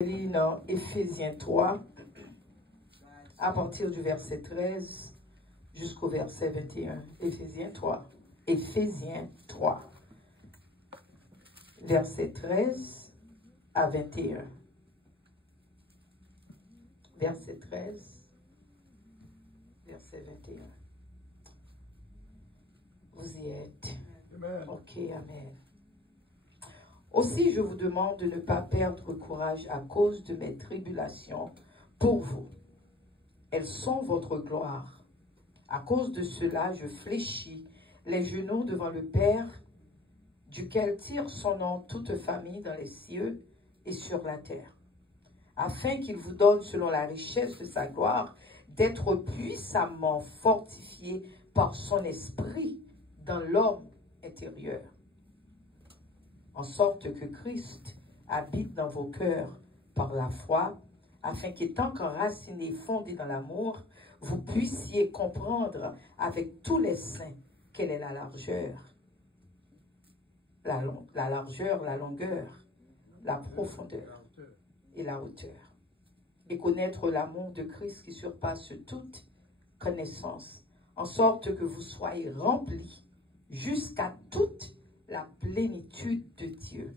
Lis dans Éphésiens 3, à partir du verset 13 jusqu'au verset 21. Éphésiens 3. Éphésiens 3. Verset 13 à 21. Verset 13, verset 21. Vous y êtes. Amen. Ok, amen. Aussi, je vous demande de ne pas perdre courage à cause de mes tribulations pour vous. Elles sont votre gloire. À cause de cela, je fléchis les genoux devant le Père, duquel tire son nom toute famille dans les cieux et sur la terre, afin qu'il vous donne, selon la richesse de sa gloire, d'être puissamment fortifié par son esprit dans l'homme intérieur, en sorte que Christ habite dans vos cœurs par la foi, afin qu'étant qu'enracinés, fondés dans l'amour, vous puissiez comprendre avec tous les saints quelle est la largeur, la largeur, la longueur, la profondeur et la hauteur, et connaître l'amour de Christ qui surpasse toute connaissance, en sorte que vous soyez remplis jusqu'à toute la plénitude de Dieu.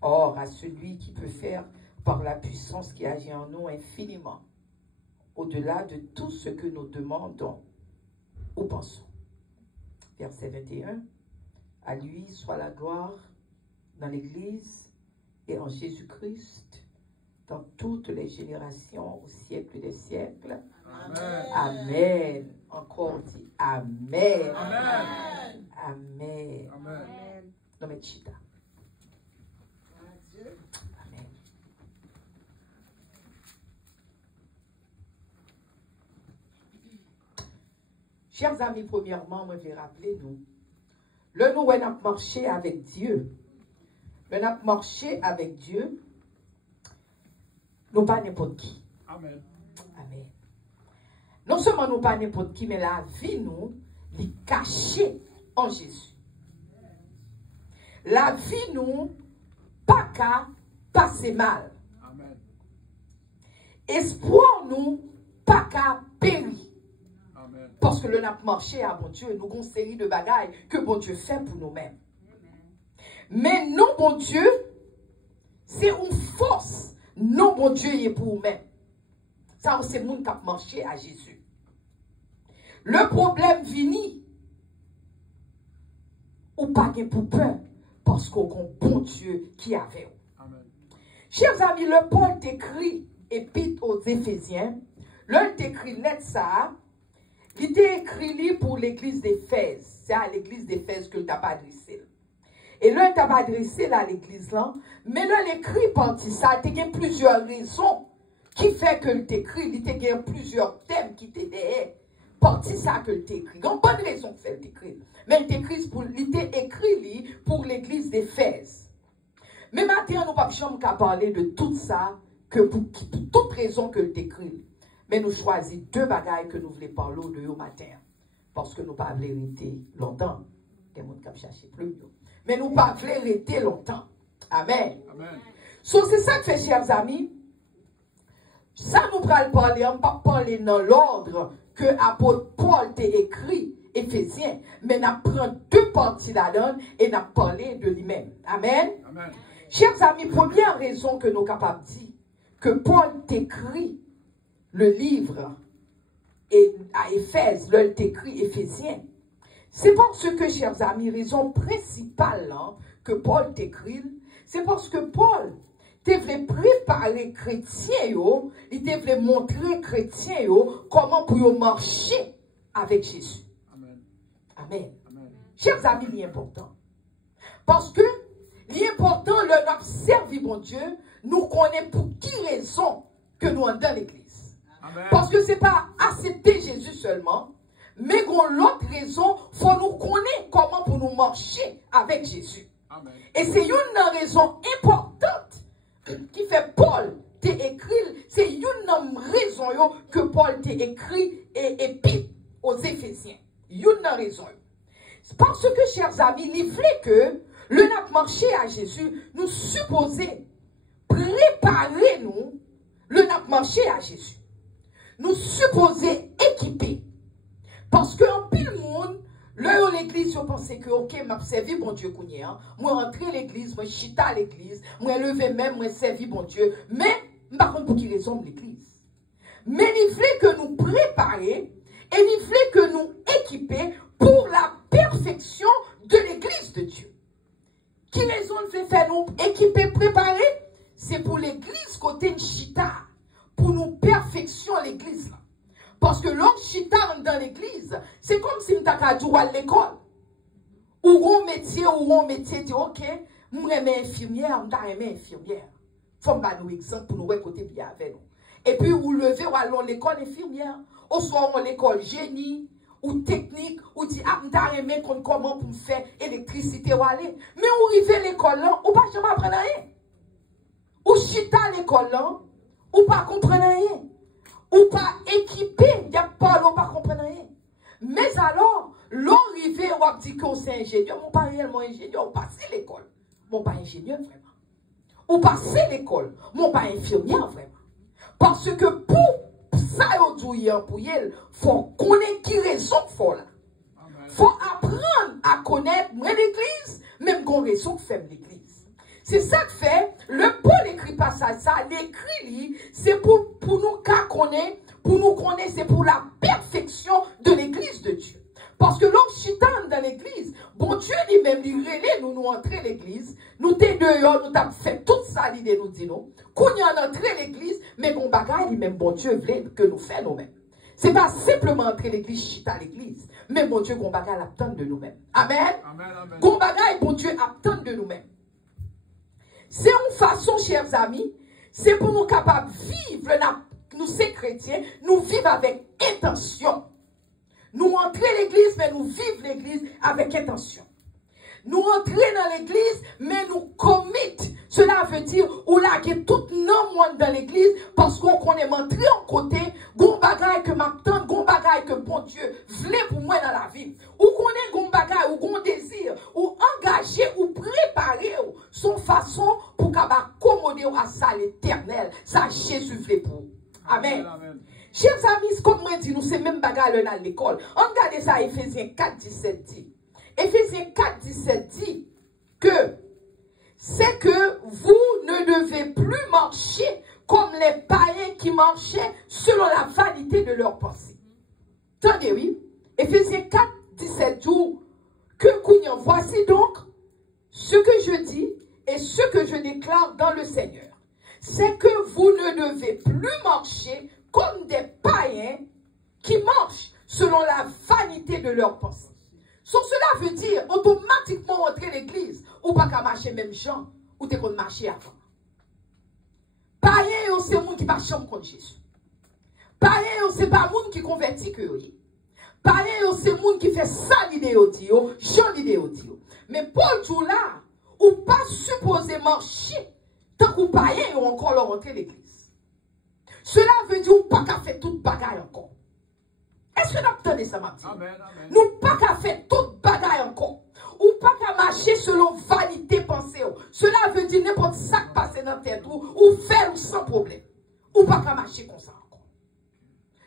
Or, à celui qui peut faire par la puissance qui agit en nous infiniment, au-delà de tout ce que nous demandons ou pensons. Verset 21. À lui soit la gloire dans l'Église et en Jésus-Christ, dans toutes les générations, au siècle des siècles. Amen. Amen. Encore dit Amen. Amen. Amen. Amen. Non mais chita. Amen. Chers amis, premièrement, moi je vais rappeler nous. Le nous, on a marché avec Dieu. On a marché avec Dieu. Nous pas n'importe qui. Amen. Amen. Non seulement nous pas n'importe qui, mais la vie nous, est cachée en Jésus. La vie nous, pas qu'à passer mal. Amen. Espoir nous, pas qu'à périr. Amen. Parce que le n'a marché à bon Dieu, nous avons une série de bagailles que bon Dieu fait pour nous-mêmes. Mais non, bon Dieu, c'est une force. Non, bon Dieu, il est pour nous-mêmes. Ça, c'est le monde qui a marché à Jésus. Le problème vini, ou pas pour peur, parce qu'on a un bon Dieu qui avait. Amen. Chers amis, le Paul t'écrit épître aux Éphésiens, l'un t'écrit net ça, il t'a écrit pour l'église d'Éphèse. C'est à l'église d'Éphèse que tu n'as pas adressé. Et là, tu n'as pas adressé à l'église là, mais là, l'écrit parti ça, il y a plusieurs raisons qui fait que le t'écrit, il y a plusieurs thèmes qui t'aidaient. Parti ça que le t'écrit. Il y a une bonne raison que c'est le t'écrit. Mais il t'est écrit pour l'église d'Éphèse. Mais maintenant, nous ne pouvons pas parler de tout ça, que pour toute raison que le t'écrit. Mais nous choisissons deux bagailles que nous voulons parler de au matin. Parce que nous ne pouvons pas rester longtemps. Il y a des gens qui cherchent plus. Mais nous ne pouvons pas rester longtemps. Amen. Amen. So, c'est ça que fait, chers amis. Ça, nous allons parler, on ne va pas parler dans l'ordre que l'apôtre Paul t'a écrit, Éphésiens, mais on prend deux parties là-dedans et on a parlé de lui-même. Amen. Amen. Chers amis, première raison que nous sommes capables de dire que Paul t'écrit le livre et à Éphèse, là, il t'écrit Éphésiens. C'est parce que, chers amis, raison principale hein, que Paul t'écrit, c'est parce que Paul te voulait préparer chrétiens, il te voulait montrer chrétiens comment pour marcher avec Jésus. Amen. Amen. Amen. Chers amis, il est important. Parce que l'important, le servir mon Dieu, nous connaissons pour qui raison que nous sommes dans l'église. Parce que ce n'est pas accepter Jésus seulement, mais l'autre raison, il faut nous connaître comment pour nous marcher avec Jésus. Amen. Et c'est une raison importante qui fait Paul t'a écrit, c'est une raison que Paul t'a écrit et épître aux Éphésiens. Une raison. Parce que, chers amis, il voulait que le n'a marché à Jésus, nous supposer préparer nous, le n'a marché à Jésus. Nous supposer équiper. Parce qu'en pile monde, là l'église, je pensais que, ok, m'a servi bon Dieu kounye, hein. Moi rentrer l'église, moi chita à l'église, moi lever même, moi servi bon Dieu. Mais, par contre, pour qui raison l'église? Mais il faut que nous préparer et il faut que nous équiper pour la perfection de l'église de Dieu. Qui raison fait faire nous équiper, préparer? C'est pour l'église côté chita, pour nous perfection l'église là. Parce que l'autre chita dans l'église, c'est comme si nous avons à l'école. Ou un métier, dit ok, moi je suis infirmière, je suis infirmière. Il faut que nous exemple pour nous voir côté bien avec nous. Et puis vous levez ou allons l'école infirmière, ou soit à l'école génie, ou technique, ou dit ah, je aimé comment pour faire électricité ou aller. Mais vous arrivez à l'école là, ou pas jamais apprendre rien. Ou chita à l'école là, ou pas comprendre rien. Ou pas équipé, il n'y a pas ou pas comprendre rien. Mais alors, l'arrivée, on dit que c'est ingénieur, mon pas réellement ingénieur, ou passé l'école. Mon pas ingénieur vraiment. Ou passé l'école, mon pas infirmière vraiment. Parce que pour ça, pour il faut connaître qui raison faut là. Faut apprendre à connaître l'église, même qu'on raison que fait l'église. C'est ça que fait, le Paul écrit pas ça, l'écrit, c'est pour nous connaître, c'est pour la perfection de l'église de Dieu. Parce que l'homme chitan dans l'église, bon Dieu lui-même, il relève nous entrer l'église, nous t'es dehors, nous t'avons fait toute ça, l'idée nous dit nous, qu'on y a entré l'église, mais bon bagaille lui-même, bon Dieu voulait que nous fassions nous-mêmes. C'est pas simplement entrer l'église, chita l'église, mais bon Dieu, bon bagaille attend de nous-mêmes. Amen. Bon bagaille, bon Dieu attend de nous-mêmes. C'est une façon, chers amis, c'est pour nous capables de vivre, nous ces chrétiens, nous vivons avec intention. Nous entrer l'église, mais nous vivons l'église avec intention. Nous entrer dans l'église, mais nous commit. Cela veut dire, ou là, que tout non monde dans l'église, parce qu'on connaît m'entrer en côté, gon bagaille que m'attend, gon bagaille que bon Dieu voulait pour moi dans la vie. Ou connaît gon bagaille, ou gon désir, ou engagé, ou préparé, son façon pour accommoder à ça l'éternel. Ça Jésus voulait pour. Amen. Amen. Chers amis, comme moi dit, nous c'est même bagarre à l'école. Regardez ça, Ephésiens 4, 17 dit. Ephésiens 4, 17 dit que c'est que vous ne devez plus marcher comme les païens qui marchaient selon la vanité de leurs pensées. Attendez, oui. Ephésiens 4, 17 dit que Kounyan, voici donc ce que je dis et ce que je déclare dans le Seigneur. C'est que vous ne devez plus marcher comme des païens qui marchent selon la vanité de leurs pensées. Cela veut dire automatiquement entrer l'église ou pas qu'à marcher même gens ou t'es qu'on marcher avant. Païens, c'est le monde qui marche contre Jésus. Païens, c'est pas le monde qui convertit que oui. Païens, c'est le monde qui fait ça l'idée audio, Jean l'idée audio. Mais Paul tout là, ou pas supposé marcher tant qu'on païen ou encore leur entrer l'église. Cela veut dire pas qu'à faire toute bagaille encore. Est-ce que nous entendez ça, ma petite? Nous pas qu'à faire toute bagaille encore. Ou pas qu'à marcher selon vanité pensée. Cela veut dire n'importe ça qui passe dans la tête ou faire sans problème. Ou pas qu'à marcher comme ça encore.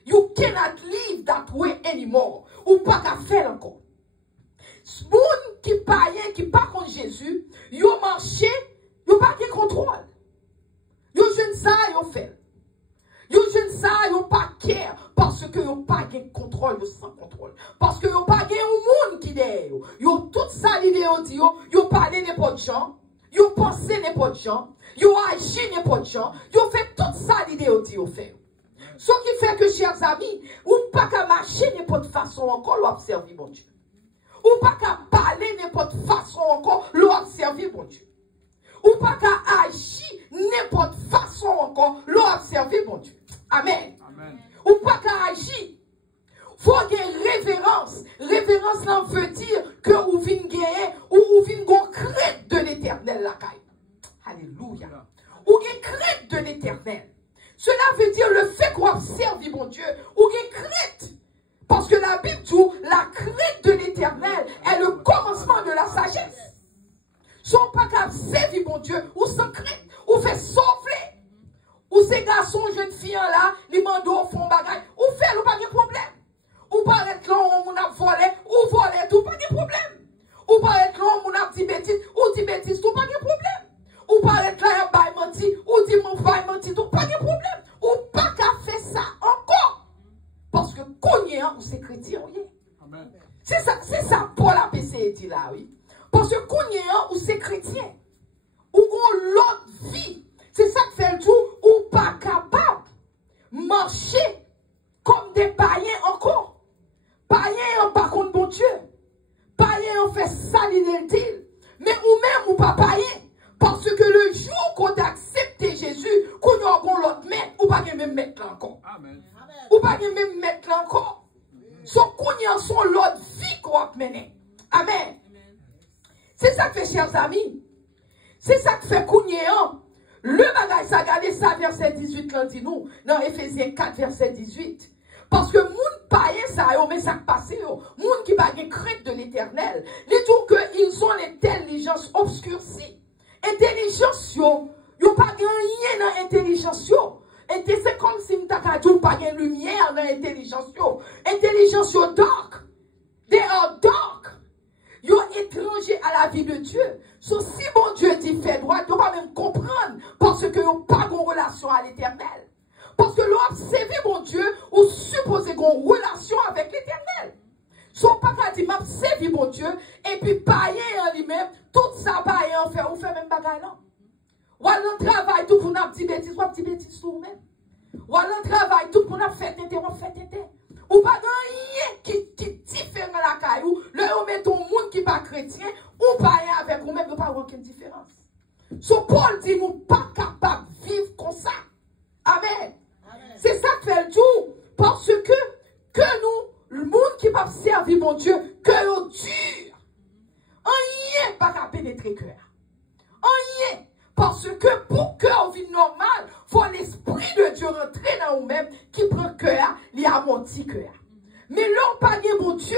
You cannot live that way anymore. Ou pas qu'à faire encore. Moun qui païen, qui pas contre Jésus, yo marché, yo pas de contrôle. Yo jeune ça, yo fait. Yo jeune ça, yo pas care parce que yo pas de contrôle, yo sans contrôle. Parce que yo pas de monde qui derrière. Yo tout ça l'idée dit yo parler n'importe gens, yo penser n'importe gens, yo agir n'importe gens, yo fait tout ça l'idée dit yo fait. Ce qui fait que chers amis, ou pas qu'à marcher n'importe façon encore l'observer mon Dieu. Ou pas qu'à parler n'importe façon encore l'observer mon Dieu. Ou pas qu'à agir n'importe façon encore l'observer mon Dieu. Amen. Amen. Ou pas qu'à agir. Faut qu'il y ait révérence. Révérence là veut dire que vous venez gagner ou vous venez crainte de l'éternel la caille. Alléluia. Ou une crainte de l'éternel. Cela veut dire le fait qu'on observe mon Dieu. Ou une crainte. Parce que la Bible dit la crainte de l'éternel est le commencement de la sagesse. Sont pas qu'à servir mon Dieu ou sans crainte ou fait souffler ces garçons, jeunes filles là, les mandos font bagage, ou fait, ou pas de problème. Ou pas être là, on a volé, ou volé, tout, pas de problème. Ou pas être là, on a dit bêtises, ou dit bêtises, tout, pas de problème. Ou pas être là, on a menti, ou dit mon bail menti, tout, pas de problème. Ou pas qu'à faire ça encore. Parce que qu'on c'est chrétien, oui. C'est ça, Paul a dit là, oui. Parce que qu'on c'est chrétien. Ou on l'autre vie. C'est ça que fait le tout, ou pas capable de marcher comme des païens encore. Païens, par contre, bon Dieu. Païens, on fait ça, l'inutile. Mais ou même, ou pas païen. Parce que le jour qu'on a accepté Jésus, qu'on a l'autre mettre, ou pas même mettre là encore. Amen. Ou pas même mettre là encore. Son qu'on son l'autre vie qu'on a mené. Amen. C'est ça que fait, chers amis. C'est ça que fait qu'on le bagage, ça regardez ça, verset 18, là, dit nous, dans Ephésiens 4, verset 18. Parce que moun païen, ça, mais ça passe, moun qui bagay crainte de l'éternel, les tout qu'ils ont l'intelligence obscurcie. Intelligence, yo pas gagné dans l'intelligence, et c'est comme si m'taka dit pas de lumière dans l'intelligence, intelligence, dark. They are dark. Yo étranger à la vie de Dieu. So, si mon Dieu dit fait droit, tu vas même comprendre parce que yo pas de relation à l'éternel. Parce que l'on servi mon Dieu ou supposé qu'on relation avec l'éternel. So, pas qu'à dire m'a servi mon Dieu et puis païen en lui-même, tout ça païen fait ou fait même bagaille là. Ou alors travail tout pour nous petit bêtise, ou petit bêtise tout même. Ou alors travail tout pour nous faire tété, on fait tété. Ou pas rien qui diffère dans la caillou, là on met ton monde qui pas chrétien, ou pas avec ou même de pas aucune différence. So Paul dit nous pas capable de vivre comme ça. Amen. C'est ça que fait le tout. Parce que nous, le monde qui va servir mon Dieu, que nous dur. Rien pas qu'à pénétrer cœur. Rien. Parce que pour cœur vie normale, faut l'esprit de Dieu rentrer dans nous-mêmes qui prend cœur, il a mon petit cœur. Mais l'on pas de mon Dieu,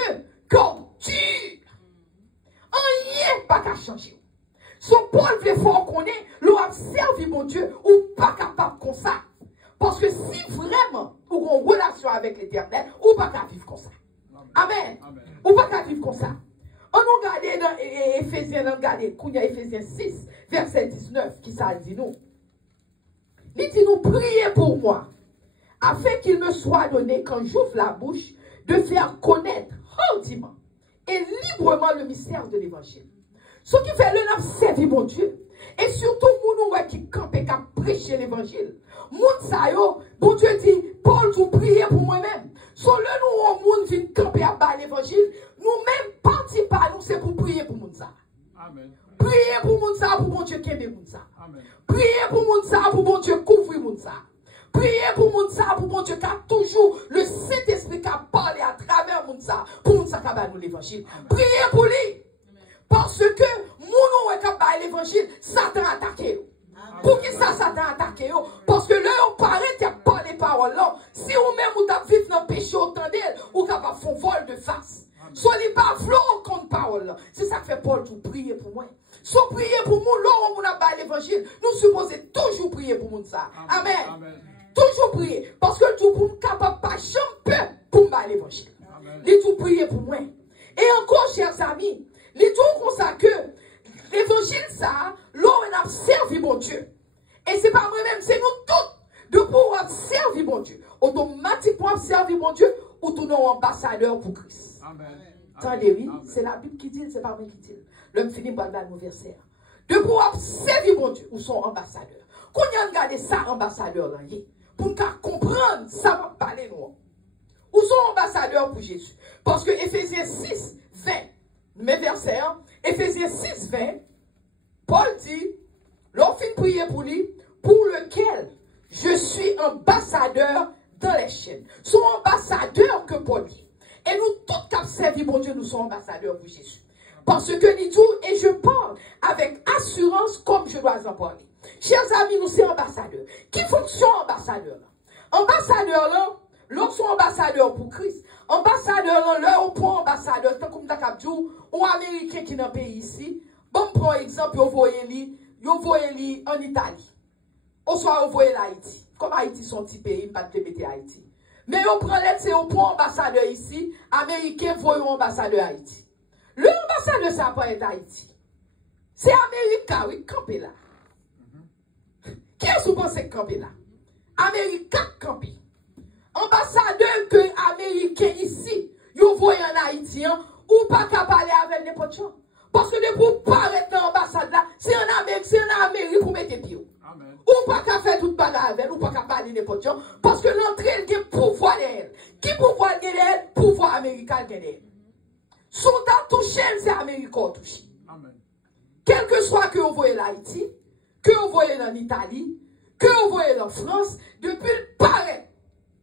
comme dur. Rien pas qu'à changer. Son Paul veut faire qu'on est, l'on a servi mon Dieu, ou pas capable comme ça. Parce que si vraiment, ou en relation avec l'éternel, ou pas qu'à vivre comme ça. Amen. Amen. Ou pas qu'à vivre comme ça. On nous regarde dans Ephésiens, on regarde, Ephésiens 6, verset 19, qui ça dit nous. Il dit nous, priez pour moi, afin qu'il me soit donné, quand j'ouvre la bouche, de faire connaître hardiment et librement le mystère de l'évangile. Ce qui fait le servir mon Dieu. Et surtout, moun qui campe et qui prêche l'évangile. Moun sa yo, bon Dieu dit, Paul, vous priez pour moi-même. Sur le nous, moun vient camper à bas l'évangile, nous-mêmes, parti par nous, c'est pour prier pour moun sa. Amen. Priez pour moun sa, pour mon Dieu qui aime moun sa. Amen. Priez pour moun sa, pour mon Dieu couvrir moun sa. Priez pour moun sa, pour mon Dieu qui a toujours le Saint-Esprit qui a parlé à travers moun sa, pour moun sa qui a nous l'évangile. Priez pour lui. Parce que moun ou qui a l'évangile, Satan a attaqué. Pour qui ça, Satan a attaqué? Parce que là, on paraît qu'il n'y a pas les paroles là. Si ou même ou t'as vécu dans le péché autant d'elle, ou capable de faire vol de face. Soit les pas flot contre parole. C'est ça que fait Paul, tout prier pour moi. Soit prier pour moi, là, on a pas l'évangile. Nous supposons toujours prier pour nous ça. Amen. Amen. Toujours prier. Parce que tout pour capable pas champer pour moi l'évangile. Les tout prier pour moi. Et encore, chers amis, les tout comme ça que l'évangile, ça, l'on a servi mon Dieu. Et c'est pas moi-même, c'est nous tous de pouvoir servir mon Dieu. Automatiquement servir mon Dieu ou tout nos ambassadeurs pour Christ. Amen. Attendez, oui, c'est la Bible qui dit, c'est pas moi qui dit. L'homme finit par le nouveau verset. De pouvoir servir mon Dieu ou son ambassadeur. Qu'on y a regardé ça, ambassadeur, là, pour nous comprendre, ça va parler nous. Ou son ambassadeur pour Jésus. Parce que Ephésiens 6, 20, mes versets, hein, Ephésiens 6, 20, Paul dit, l'on finit prier pour lui, pour lequel je suis ambassadeur dans les chaînes. Son ambassadeur que Paul dit. Et nous, tous qui avons servi mon Dieu, nous sommes ambassadeurs pour Jésus. Parce que nous disons, et je parle avec assurance comme je dois en parler. Chers amis, nous sommes ambassadeurs. Qui fonction ambassadeur? Ambassadeur là, l'on sont ambassadeurs pour Christ. Ambassadeur là, là, on prend ambassadeur, tant comme Takabdou, ou américain qui est dans le pays ici. Bon, par exemple, vous voyez en Italie. Ou soit vous voyez l'Haïti. comme Haïti son petit pays, pas de mettre Haïti. Mais on prend l'aide, c'est au point ambassadeur ici, Américain, voyons ambassadeur Haïti. Le ambassadeur, ça peut être Haïti. C'est Américain, oui, campé là. Qui est-ce que vous pensez camper là? Américain campé. Ambassadeur que Américain ici, vous voyez en Haïtien, ou pas qu'à parler avec n'importe quoi. Parce que de vous paraître dans l'ambassade là, c'est en Amérique pour mettre pied. Ou pas qu'à faire toute bagarre avec elle, ou pas qu'à parler n'importe quoi. Parce que l'entrée, elle a pouvoir d'elle. Qui pouvoir d'elle? Pouvoir américain d'elle. Soldat touché, c'est américain touché. Quel que soit que vous voyez l'Haïti, que vous voyez en Italie, que vous voyez en France, depuis le paraît,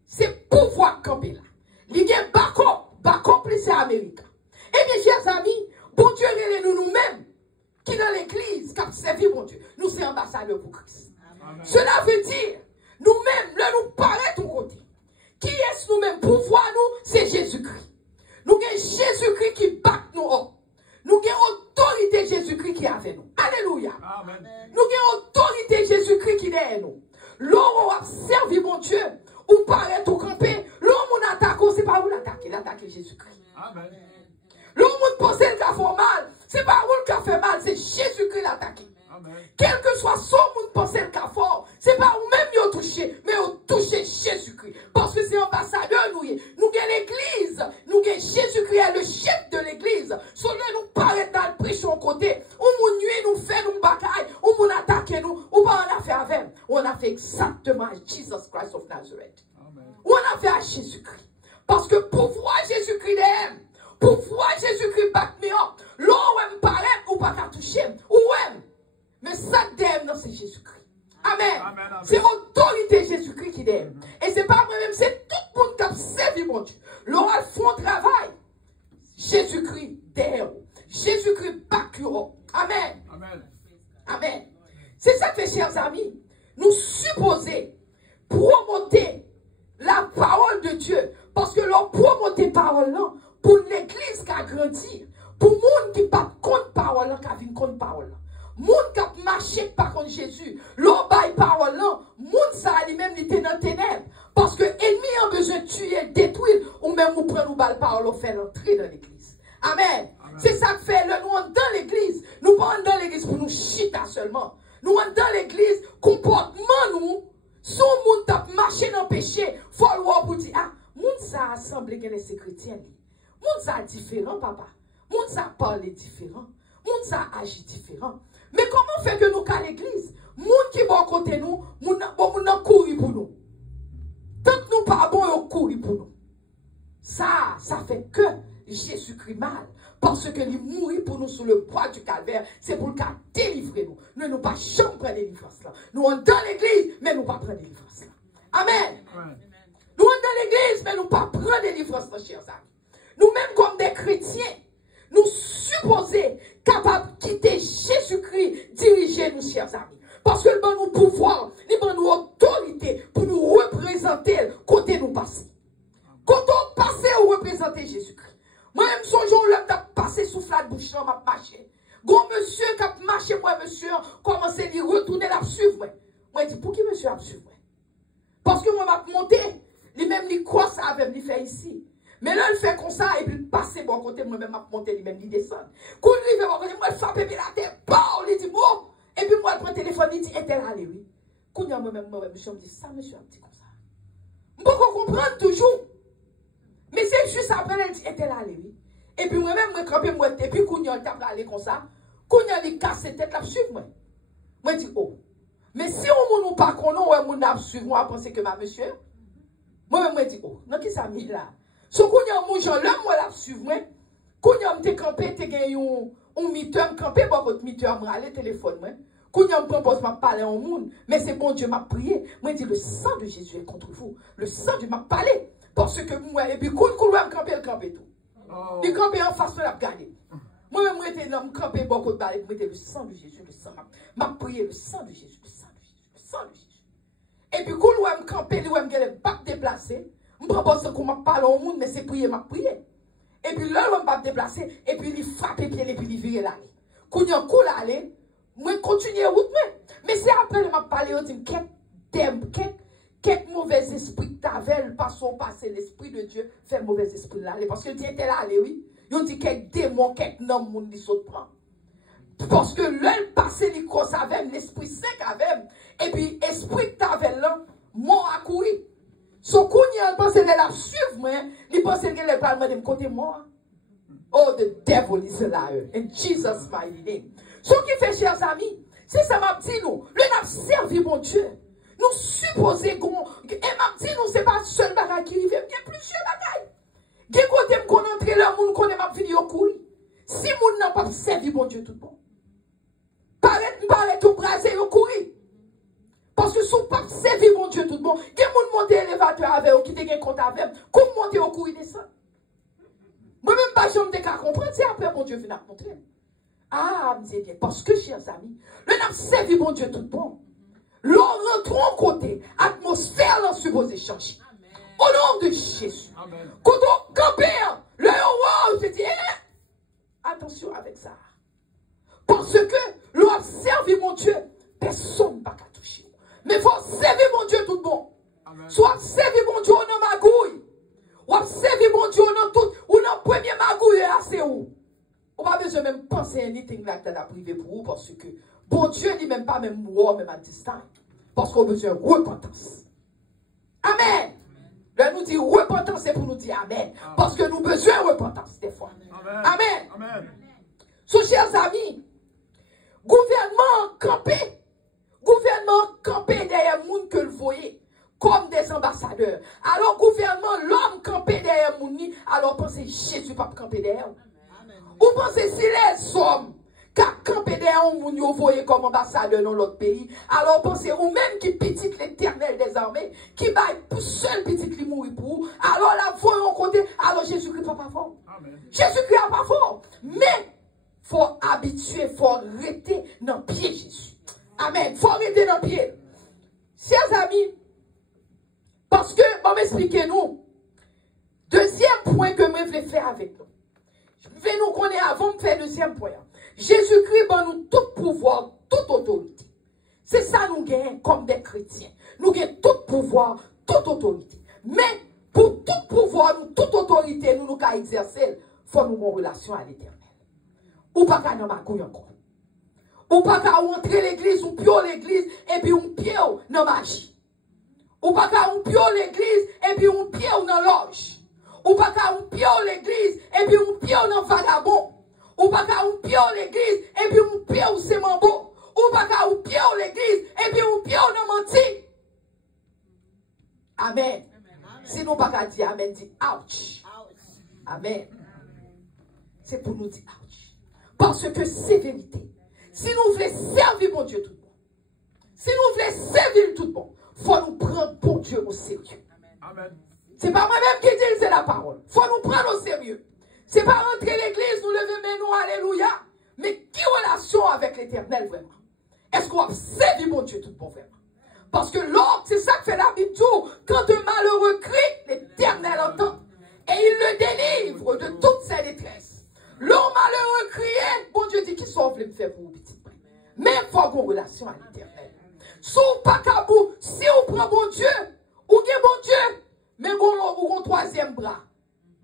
c'est pouvoir camper là. Il y a Bacon plus c'est américain. Eh bien, chers amis, bon Dieu, nous-mêmes, qui dans l'église, qui a servi bon Dieu, nous sommes ambassadeurs pour Christ. Amen. Cela veut dire, nous-mêmes, là, nous paraît tout côté. Qui est-ce nous-mêmes? Pouvoir nous, c'est Jésus-Christ. Nous avons Jésus-Christ qui bat nous haut. Nous avons autorité Jésus-Christ qui est avec nous. Alléluia. Amen. Nous avons autorité Jésus-Christ qui est derrière nous. L'homme a servi mon Dieu, ou paraît tout camper. L'homme attaque, c'est pas vous l'attaquer, l'attaquer Jésus-Christ. Amen. L'homme pense qu'il a fait mal, c'est pas vous qui a fait mal, c'est Jésus-Christ l'attaqué. Quel que soit son monde pense qu'il a fort, c'est pas vous-même qui avez touché, mais vous touché Jésus-Christ. Parce que c'est ambassadeur, nous avons l'église, nous avons Jésus-Christ est le chef de l'église. Sur lui, nous paraît dans le prêche au côté, ou nous nuit, nous fait nous bataille, ou nous attaque nous, ou pas on a fait avec. On a fait exactement à Jesus Christ of Nazareth. Ou on a fait à Jésus-Christ. Parce que pour voir Jésus-Christ d'aime, pour voir Jésus-Christ battre me up, l'on aime paraît ou pas qu'à toucher, ou aime. Mais ça d'aime, non, c'est Jésus-Christ. Amen. C'est l'autorité Jésus-Christ qui d'aime. Et c'est pas moi-même, c'est tout le monde qui a servi mon Dieu. L'on a fait un travail. Jésus-Christ d'aime. Jésus-Christ back you up. Amen. Amen. Amen. C'est ça que, chers amis, nous supposons promoter la parole de Dieu. Parce que l'on promote la parole là, pour l'église qui a grandi, pour le monde qui pas contre parole là, qui a vu contre parole là. Monde qui a marché par contre Jésus, l'on baille parole là, monde ça lui-même il était dans les ténèbres. Parce que l'ennemi a besoin de tuer, détruire, ou même vous prenez nous balle parole, on fait l'entrée dans l'église. Amen. C'est ça que fait le nous dans l'église. Nous pas dans l'église pour nous chita seulement. Nous dans l'église, comportement nous, son monde t'a marché dans le péché, faut le voir pour dire, ah, monde ça assemblé que les chrétiens. Monde ça différent, papa. Monde ça parle différent. Monde ça agit différent. Mais comment fait que nous qu'à l'église? Monde qui va à côté nous, monde courir pour nous. Tant que nous pas bon, on courir pour nous. Ça fait que Jésus-Christ mal. Parce que il mourit pour nous sur le bois du calvaire. C'est pour le cas délivrer nous. Nous ne pas jamais prendre délivrance là. Nous sommes dans l'église, mais nous ne pas prendre délivrance là. Amen. Amen. Nous sommes dans l'église, mais nous ne pas prendre délivrance là, chers amis. Nous-mêmes, comme des chrétiens, nous supposons capables de quitter Jésus-Christ, diriger nous, chers amis. Parce que nous avons pouvoir, nous avons autorité pour nous représenter côté nous passer. Quand on passe, on représente Jésus-Christ. Moi-même, son jour, l'homme a passé sous la bouche, on m'a marché. Gon monsieur qui a marché, moi, monsieur, commence à lui retourner la suivre. Moi, je dis, pour qui monsieur a suivre? Parce que moi, m'a monté, lui-même, il croit ça avec lui fait ici. Mais là, il fait comme ça, et puis passer bon côté, moi-même, m'a monté, lui-même, il descend. Quand il arrive, moi, il frappe, et puis la tête, bon, il dit, bon, et puis moi, il prend le téléphone, il dit, est-elle allée, oui? Quand il y a moi-même, monsieur, me dit, ça, monsieur, un petit comme ça. Je peux comprendre toujours. Mais c'est juste après, elle dit, est-elle allée, oui? Et puis moi-même, je crampé, moi, et puis quand il y a le table aller comme ça, quand il y a les casse tête, la suivre, moi. Moi, je dis, oh. Mais si on ne pas qu'on a, on a suivre, moi, penser que ma monsieur, moi-même, je dis, oh, non, qui ça mis là? So, quand il y a mon gens, là, moi, la suivre, moi, quand il y a un campé, tu as un miteur, campé, bon, votre miteur, moi, le téléphone, moi. Quand il y a un propos, m'a parlé au monde, mais c'est bon Dieu m'a prié. Moi, je dis, le sang de Jésus est contre vous. Le sang de Dieu m'a parlé. Parce que moi, et puis, quand il a campé, il campé tout. Il campé en face, il a gagné. Moi-même, moi, j'étais dans le campé, beaucoup de balles, moi, le sang de Jésus, le sang, m'a prié, le sang de Jésus, le sang de Jésus, le sang de Jésus. Et puis, quand il a campé, il a gagné, pas déplacé. Je propose qu'on m'a parlé au monde, mais c'est prié, m'a prié. Et puis, là, il m'a déplacé, et puis, il frappe les pieds, et puis, il vire l'aller. Quand il y a un coup l'aller, moi, continuer route, mais c'est après, il m'a parlé, il dit, mauvais esprit t'avait, parce qu'on passait l'esprit de Dieu, fait mauvais esprit là. Parce que Dieu était là, oui. Il dit quelques démons, quelques noms, moun dit saute prend. Parce que l'œil passé les causes avec l'esprit sec avec, et puis esprit t'avait là, mort à courir. Son cousin pense qu'elle a suivre moi, il pense qu'elle est pas de côté moi. Oh, the devil is a liar. In Jesus' mighty name. Ce qui fait, chers amis, c'est ça m'a dit nous, le n'a servi mon Dieu. Nous supposons qu'on, et m'a dit nous, c'est pas seul bagage qui arrive, il y a plusieurs bagages. Qui côté qu'on entre le monde qu'on est m'a fini au courir. Si moun n'a pas servi mon Dieu tout bon. Paraît tout brasé au courir. Parce que si vous pas servi mon Dieu tout bon, il y a moun monter l'élévateur avec ou qui te gen compte avec, comme monter au courir descend. Moi-même, pas je me déclare comprendre, c'est après mon Dieu vient montrer. Ah, c'est bien. Parce que, chers amis, le n'a servi mon Dieu tout bon. L'on rentre en côté, atmosphère l'en suppose changer. Au nom de Jésus. Quand on campe, le roi, je dis, attention avec ça. Parce que l'on a servi mon Dieu, personne ne va toucher. Mais il faut servir mon Dieu tout bon. Soit servir mon Dieu dans ma gouille. Ou servir mon Dieu dans tout, ou dans le premier magouille, c'est où? On va besoin même penser à anything là que tu as privé pour vous, parce que bon Dieu dit même pas même moi, même à distance. Parce qu'on a besoin de repentance. Amen. Là, nous dit repentance, c'est pour nous dire Amen. Parce que nous avons besoin de repentance des fois. Amen. Amen. So, chers amis, gouvernement campé derrière le monde que vous voyez. Comme des ambassadeurs. Alors, gouvernement, l'homme campé derrière Mouni, alors pensez Jésus pas camper derrière. Ou pensez si les hommes qui campé derrière Mouni, vous voyez comme ambassadeur dans l'autre pays, alors pensez, ou même qui petit l'éternel des armées, qui baille seul petit qui mourit pour vous, alors la voyons côté, alors Jésus-Christ pas fort. Jésus-Christ n'est pas fort. Mais, faut habituer, faut arrêter dans le pied Jésus. Amen. Faut arrêter dans le pied. Chers amis, parce que, bon, expliquez-nous. Deuxième point que je vais faire avec nous. Je vais nous connaître avant de faire le deuxième point. Jésus-Christ va nous tout pouvoir, toute autorité. C'est ça nous gagnons comme des chrétiens. Nous gagnons tout pouvoir, toute autorité. Mais pour tout pouvoir, toute autorité, nous avons exercer, il faut nous avoir une relation à l'éternel. Ou pas qu'à nous couille encore. Ou pas qu'à entrer l'église, ou pio l'église, et puis on pied dans magie. Ou pas qu'à on pio l'église, et puis on pied dans l'orge. Ou pas qu'à on pio l'église, et puis on pied dans vagabond. Ou pas qu'à on pio l'église, et puis on pied au sémambo. Ou pas qu'à on pio l'église, et puis on pied dans menti. Amen. Si nous pas qu'à dire Amen, dit ouch. Amen. C'est pour nous dire ouch. Parce que c'est vérité. Si nous voulons servir mon Dieu tout le monde, si nous voulons servir tout le monde, il faut nous prendre pour Dieu au sérieux. Ce n'est pas moi-même qui dis, c'est la parole. Il faut nous prendre au sérieux. Ce n'est pas rentrer l'église, nous lever mes nous, alléluia. Mais qui relation avec l'éternel vraiment? Est-ce qu'on va servir mon Dieu tout le monde vraiment? Parce que l'homme, c'est ça que fait la Bible. Quand un malheureux crie, l'éternel entend. Et il le délivre de toutes ses détresses. L'homme malheureux criait, bon Dieu dit qu'il sauve le faire pour vous, petit frère. Mais il faut avoir une relation à l'éternel. Si vous pas kabou, si vous prenez bon Dieu, ou bien bon Dieu, mais vous avez troisième bras.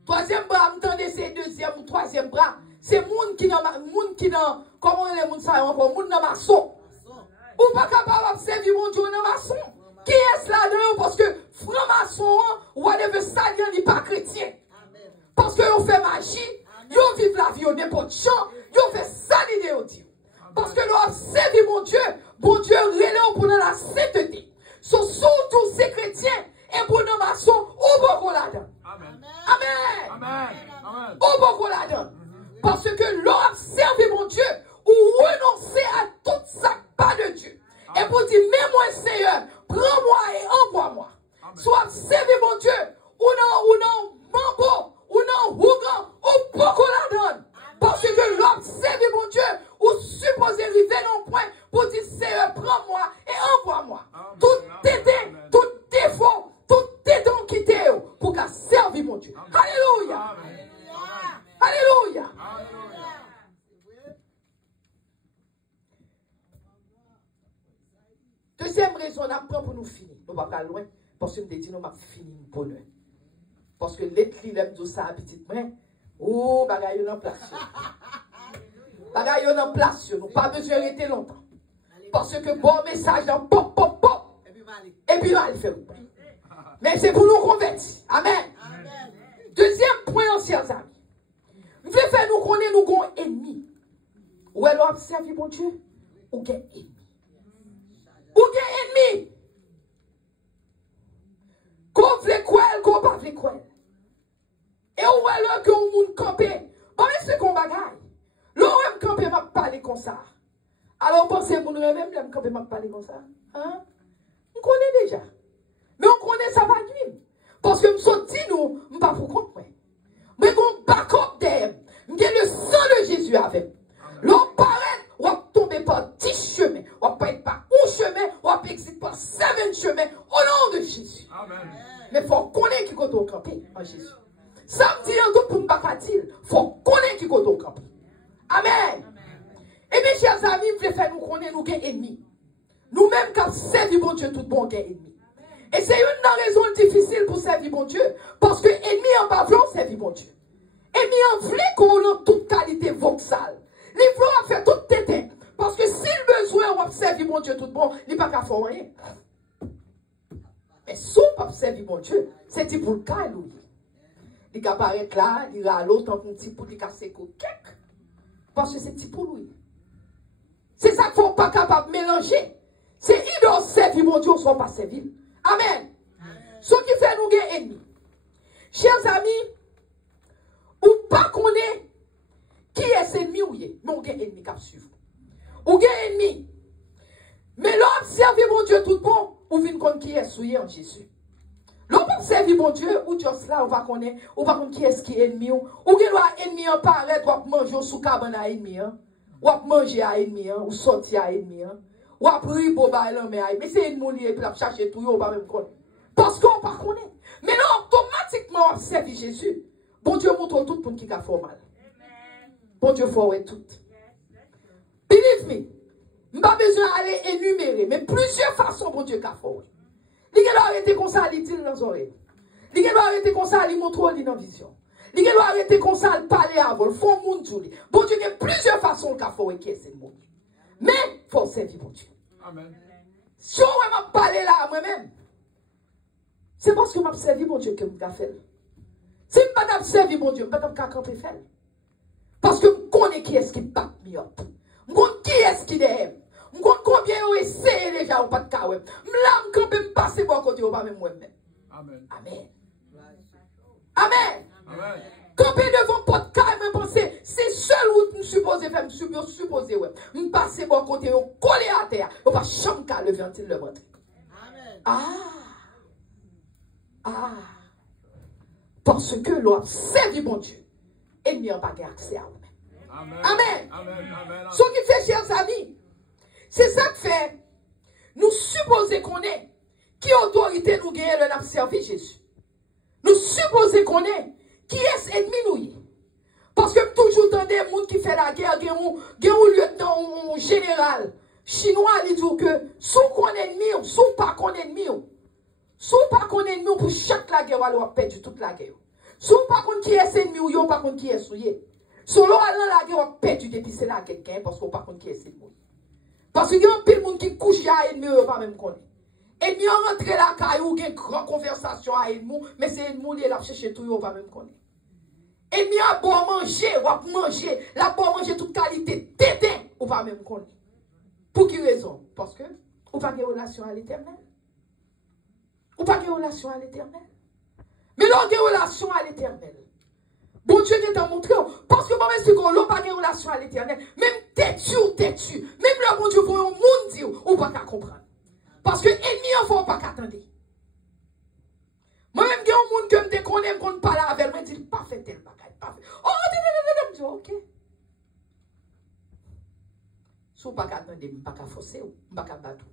Troisième bras, vous entendez, c'est deuxième ou troisième bras. C'est moun qui dans, comment les moun ça encore, moun dans maçon. Ou pas capable de servir mon Dieu dans maçon. Qui est là-dedans? Parce que franc-maçon, whatever ça, il n'est pas chrétien. Parce que vous fait magie, vous vivez la vie au n'importe champ, vous fait ça l'idée au Dieu. Parce que nous avons servi mon Dieu relève pour la sainteté. Surtout ces chrétiens, et pour nos maçons, au beaucoup là-dedans. Amen. Amen. Au beaucoup là-dedans. Parce que l'on a servi mon Dieu, ou renoncer à tout ça, pas de Dieu. Et pour dire, mais moi, Seigneur, prends-moi et envoie-moi. Soit servi mon Dieu, ou non, mambo, ou non, ougan, ou beaucoup là-dedans. Parce que l'homme servi mon Dieu, ou supposé arriver dans le point pour dire, Seigneur, prends-moi et envoie-moi. Tout dédain, tout défaut, tout dédain quitté pour qu'à servir mon Dieu. Alléluia. Alléluia. Deuxième raison, on apprend pour nous finir. Nous ne va pas loin. Parce que je me dis, nous, m'a fini mon bonheur. Parce que l'écrit, l'aime tout ça, petite main. Oh, bagaille, on en place. Bagaille, on en place. Nous pas besoin de rester longtemps. Parce que bon message dans pop, pop, pop. Et puis, mal fait. Mais c'est pour nous convertir. Amen. Deuxième point, chers amis. Vous voulez faire nous connaître nous avons ennemis. Ou elle a servi mon Dieu, ou gain ennemi. Ou gain ennemi. Qu'on veut quoi, qu'on pas veut quoi. Et où est là que on moun camper. Bon, c'est qu'on bagaille. L'on aime camper m'a parler comme ça. Alors pensez vous nous même l'aime camper m'a parler comme ça. Hein? On connaît déjà. Mais on connaît ça pas nuit. Parce que nous dit nous, on pas pour compte moi. Mais on backup d'air. Nous le sang de Jésus avec. L'on paraît, on va tomber par 10 chemins. On va pas être par un chemin, on va pas exiter par 7 chemins au nom de Jésus. Amen. Mais il faut connaître qui est campé en Jésus. Ça me dit en tout pour ne pas dire. Il faut connaître qui est campé. Amen. Et mes chers amis, vous voulez faire nous connaître nous gain ennemis. Nous-mêmes qui avons servi bon Dieu, tout bon gain ennemi. Et c'est une des raisons difficiles pour servir bon Dieu. Parce que ennemi en bas, on servir bon Dieu. Ennemi en vle qu'on a toute qualité voxale. Les vlo a fait tout tété. Parce que si le besoin on servir bon Dieu tout bon, il n'y a pas qu'à faire rien. Mais si on ne servir bon Dieu, c'est dit pour le cas, lui. Il va apparaître là, il va à l'autre, un petit pour lui casser quelque. Parce que c'est petit pour lui. C'est ça qu'il ne faut pas capable de mélanger. C'est il doit servir mon Dieu, soit pas servir. Amen. Ce qui fait nous gagner ennemis. Chers amis, ou pas connaître qui est ennemi ou yé, mais on gagne ennemi qui suivre. Ou gagne ennemi. Mais l'homme servir mon Dieu tout bon, ou vient connaître qui est souillé en Jésus. L'homme servir mon Dieu, ou Dieu là, on va connaître, ou va connaître qui est ennemi, ou gagne ennemi en paraître, ou manger sous cabane à ennemi, ou manger à ennemi, ou sortir à ennemi, ou après pour mais c'est une moulier pour chercher tout, on va même connaître. Parce qu'on ne connaît pas. Mais non, automatiquement, on servi Jésus. Bon Dieu montre tout pour qui a fait mal. Bon Dieu fait tout. Believe me, je n'ai pas besoin d'aller énumérer, mais plusieurs façons bon Dieu a fait. Il doit arrêter comme ça, il dit dans les oreilles. Il doit arrêter comme ça, il montre dans la vision. Il doit arrêter comme ça, il parle avant, il faut moun jouli. Bon Dieu, il y a plusieurs façons qu'a fait qui est ce monde. Mais il faut servir bon Dieu. Amen. Si on m'a parlé là à moi-même, c'est parce que je m'ai servi mon Dieu que je m'ai fait. Si je n'ai pas servi mon Dieu, je ne peux pas camper faire. Parce que je connais qui est-ce qui bat me up. Je connais qui est-ce qui l'aime. Je connais combien on essaie déjà ou pas de cas. Je me camper, je passe bon côté ou pas même moi-même. Amen. Amen. Amen. Amen. Camper devant pas de cas, je pense c'est seul où je suis supposé faire, je suis supposé ouais. Je passe bon côté, on coller à terre, on va chambre qu'à le ventil le ventre. Amen. Parce que l'on a servi mon Dieu. Et il n'y a pas accès à vous-même. Amen. Amen. Amen. Amen. Ce qui fait, chers amis, c'est ça que fait. Nous supposons qu'on est. Qui autorité nous gagne le servi Jésus. Nous supposons qu'on est. Qui est ennemi nous? Parce que toujours dans des gens qui fait la guerre, il y a un lieutenant, un général chinois, il dit que sous qu'on est ennemi, sous pas qu'on est ennemi. Si vous ne connaissez pas pour chaque la guerre, vous avez perdu toute la guerre. Si vous ne connaissez pas qui est ennemi ou vous ne connaissez pas qui est souillé. Si vous avez la guerre, vous avez perdu depuis c'est là quelqu'un parce que vous ne connaissez pas qui est ennemi. Parce qu'il y a un peu de monde qui couche à ennemi, vous ne pas même connaître. Ennemi rentre la caillou, il y a une grande conversation à ennemi, mais c'est ennemi qui a cherché tout, vous ne pas même connaître. Ennemi a beau manger, vous avez manger, la beau manger toute qualité, tétin, vous ne pas même connaître. Pour quelle raison? Parce que vous n'avez pas de relation à l'éternel. Ou pas de relation à l'éternel. Mais l'on a une relation à l'éternel. Bon Dieu nous a montré. Parce que moi, si on n'a pas de relation à l'éternel, même têtu. Même le bon Dieu pour un monde dire, ou pas qu'à comprendre. Parce que l'ennemi ne faut pas qu'attendre. Moi-même, il y a un monde que je connais, qu'on ne parle avec moi, je dis, pas fait tel bagage, pas fait. Oh, je dis, ok. Si vous ne pouvez pas attendre, vous ne pouvez pas forcer, vous ne pouvez pas battre.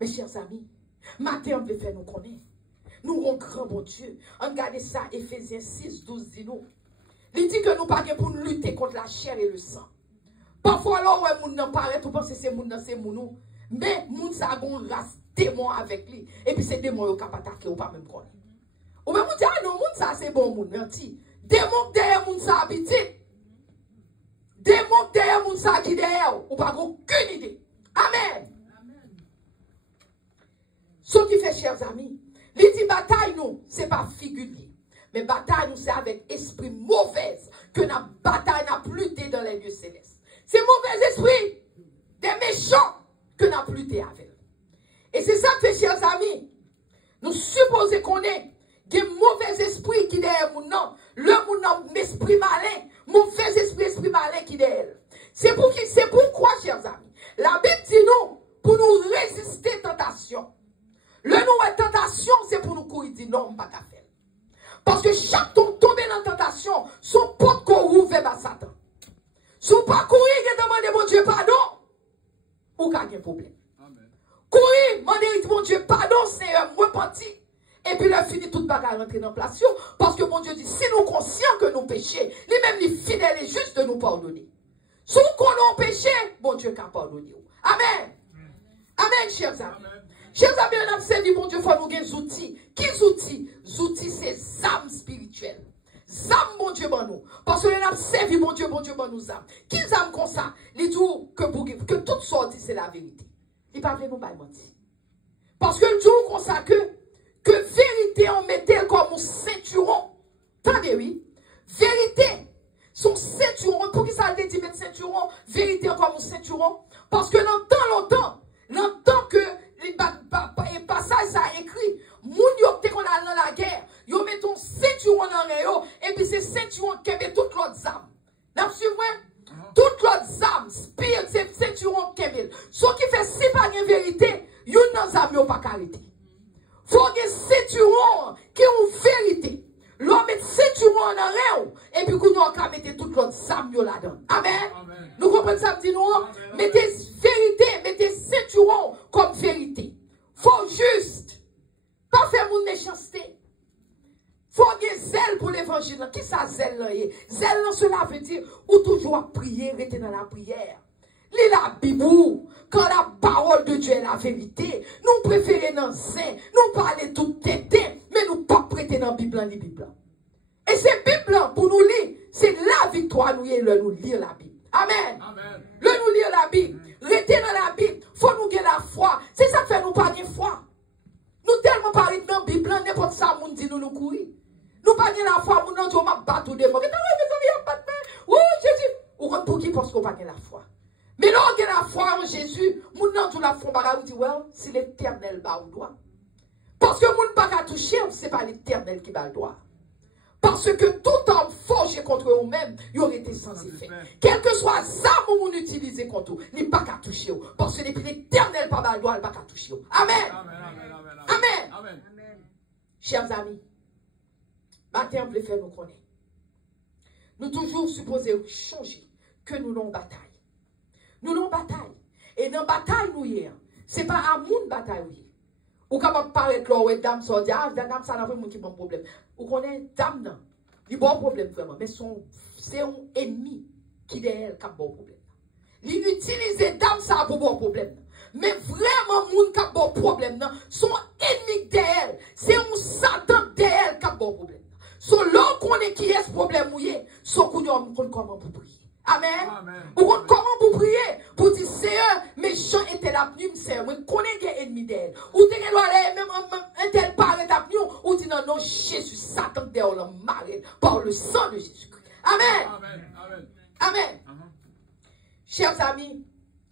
Mes chers amis, matin, on veut faire nous connaître. Nous avons grand bon Dieu. Regardez ça, Ephésiens 6, 12 dit nous. Il dit que nous pas pour nous lutter contre la chair et le sang. Parfois, alors, ouais, moun nan paraît, tout pense que c'est moun nan, c'est moun nou. Mais, moun sa gon race démon avec lui. Et puis c'est démon qui pas attaqué ou pas même connaître. Ou même on dit, ah non, moun ça c'est bon moun, menti. Démon derrière moun ça habite. Démon derrière moun ça qui derrière, ou pas aucune idée. Amen. Ce qui fait, chers amis, les dit bataille nous, c'est pas figuré. Mais bataille nous, c'est avec esprit mauvaise que la bataille n'a plus été dans les lieux célestes. C'est mauvais esprit, des méchants que n'a plus été avec. Et c'est ça que, chers amis, nous supposons qu'on est des mauvais esprits qui derrière mon nom. Le mon nom, esprit malin, mauvais esprit malin qui derrière. C'est pourquoi, chers amis, la Bible dit nous, pour nous résister à la tentation. Le nom de tentation, c'est pour nous courir, dit non, on ne va pas faire. Parce que chaque tombe dans la tentation, son porte qu'on ouvre vers Satan. Son pas courir et demander mon Dieu pardon, ou qu'il y a un problème. Courir, demander mon Dieu pardon, c'est repentir. Et puis, là, finit toute bagarre rentrer dans la place. Parce que mon Dieu dit, si nous conscients que nous péchons, lui-même, il est fidèle et juste de nous pardonner. Si nous connaissons péché, bon Dieu peut pardonner. Amen. Amen, chers amis. Chers amis, on a servi, mon Dieu, il faut nous des outils. Quels outils? Les outils, c'est âmes spirituelles. Âmes, mon Dieu, bon nous. Parce que on a servi, mon Dieu, bon nous âmes. Qui âmes comme ça? Les tout que toute sortie, c'est la vérité. Il ne pas nous pas mentir. Parce que le jour comme ça, que vérité, on mettait comme un ceinturon. Attendez, oui. Vérité, son ceinturon. Pour qui ça a dit mettre ceinturon? Vérité comme un ceinturon. Parce que dans le temps que le passage ça a écrit, moun yo te qu'on a dans la guerre, yo met ton ceinturon dans le et puis c'est ceinturon qui met toute l'autre âme. N'a suivre? Toute l'autre âme, spire, c'est ceinturon qui met. Ce qui fait si pas de vérité, yon dans âme yo pas carité. Faut des ceinturons qui ont vérité. L'homme met ceinturon dans le et puis qu'on a mettre toute l'autre âme yo là-dedans. Amen. Nous comprenons ça, dit nous? Mettez vérité, mettez ceinturon comme vérité. Faut juste, pas faire mon méchanceté. Faut des zèle pour l'évangile. Qui ça zèle là? Zèle là, cela veut dire, ou toujours à prier, rester dans la prière. Lis la Bible, quand la parole de Dieu est la vérité, nous préférons dans saint, nous parler tout tété, mais nous pas prêter dans la Bible, Et c'est Bible pour nous lire, c'est la victoire nous nous lire la Bible. Amen. Le nous lire la Bible, rester dans la Bible, faut nous gagner la foi. C'est ça qui fait nous pas de foi. Nous tellement parler dans la Bible, n'importe ça, nous dit nous courir. Nous pas de la foi, nous nous m'a battu des mots. Oh Jésus, ou pour qui parce qu'on pas de la foi. Mais là, on a la foi en Jésus, nous n'avons la foi, on dit, well, si l'éternel bat au doigt. Parce que nous ne pas toucher, ce n'est pas l'éternel qui bat le doigt. Parce que tout homme forgé contre eux-mêmes, il aurait été sans effet. Quel que soit ça que vous utilisez contre eux, il n'est pas qu'à toucher. Parce que l'éternel pas bat le doigt, il n'est pas qu'à toucher. Amen. Amen. Amen. Chers amis, matin, on peut faire nous connaître. Nous toujours supposés changer que nous n'avons bataille. Nous avons bataille. Et dans la bataille, nous y ce n'est pas à mon bataille. Ou quand on parle de l'eau, dame, ça dit, ah, dame, ça n'a pas de problème. Ou qu'on est dame, non. Il n'y a pas de problème vraiment. Mais c'est un ennemi qui derrière qui a un bon problème. Il utilise dame, ça a un bon problème. Mais vraiment, moun qui a un bon problème, son ennemi derrière, c'est un Satan derrière qui a un bon problème. Son l'homme qu'on est qui est ce problème, son qu'on a comment pour prier. Amen. Ou comment vous prier pour dire Seigneur, méchant était la venue, Seigneur, moi connais des ennemis d'elle. Ou t'es même un tel parent la venue, ou dit non, non, Jésus, Satan d'elle le marine par le sang de Jésus-Christ. Amen. Amen. Amen. Chers amis,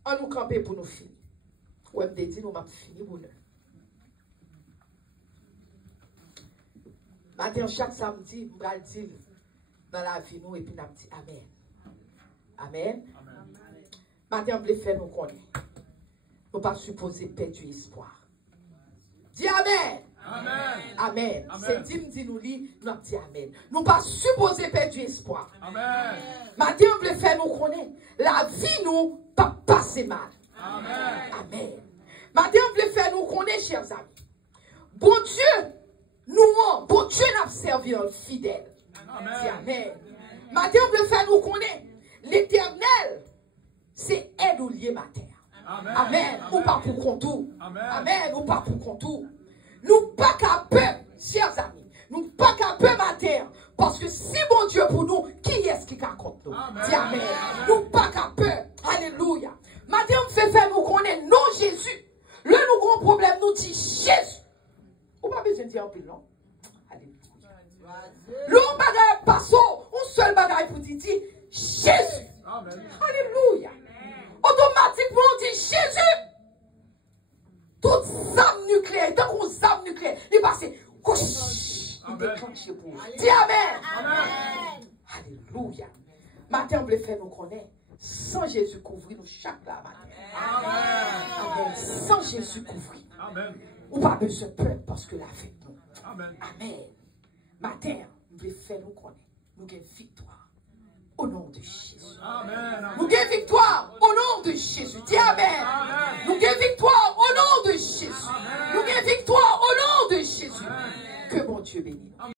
on nous camper pour nous finir. Ou elle me dit, nous m'avons fini pour nous. Maintenant, chaque samedi, je vais dire dans la vie, nous, et puis nous dit Amen. Amen. Maintenant, on veut faire nous connaître. Nous ne pas supposer perdre espoir. Dis Amen. Amen. Amen. C'est dit nous dit, nous dit Amen. Nous ne pas supposer perdre espoir. Amen. Maintenant, on veut faire nous connaître. La vie nous pas passer mal. Amen. Amen. Maintenant, on veut faire nous connaître, chers amis. Bon Dieu, bon Dieu n'a servi un fidèle. Amen. Dis Amen. Maintenant, on veut faire nous connaître. L'éternel, c'est aide ou lié ma terre. Amen. Ou pas pour contour. Amen. Ou pas pour contour. Nous pas qu'à peur, chers amis. Nous pas qu'à peur matin. Parce que si bon Dieu pour nous, qui est-ce qui raconte nous? Dis amen. Nous pas qu'à peur. Alléluia. Matin, on fait faire nous connaître non Jésus. Le nous gros problème, nous dit Jésus. On pas besoin de dire un peu, non? Alléluia. L'on bagaille pas ça. On seul bagaille pour dire Jésus. Alléluia. Automatiquement, on dit Jésus. Toute arme nucléaire, tant qu'on arme nucléaire, il passe, il déclenche pour vous. Dis amen. Alléluia. Matin, on veut faire nous connaître. Sans Jésus couvrir nous chaque la matin. Amen. Sans Jésus couvrir. Ou pas besoin de peur parce que la fait nous. Amen. Matin, on veut faire nous connaître. Nous avons victoire. Au nom de Jésus. Nous avons victoire au nom de Jésus. Dis amen. Nous avons victoire au nom de Jésus. Nous avons victoire au nom de Jésus. Que mon Dieu bénisse.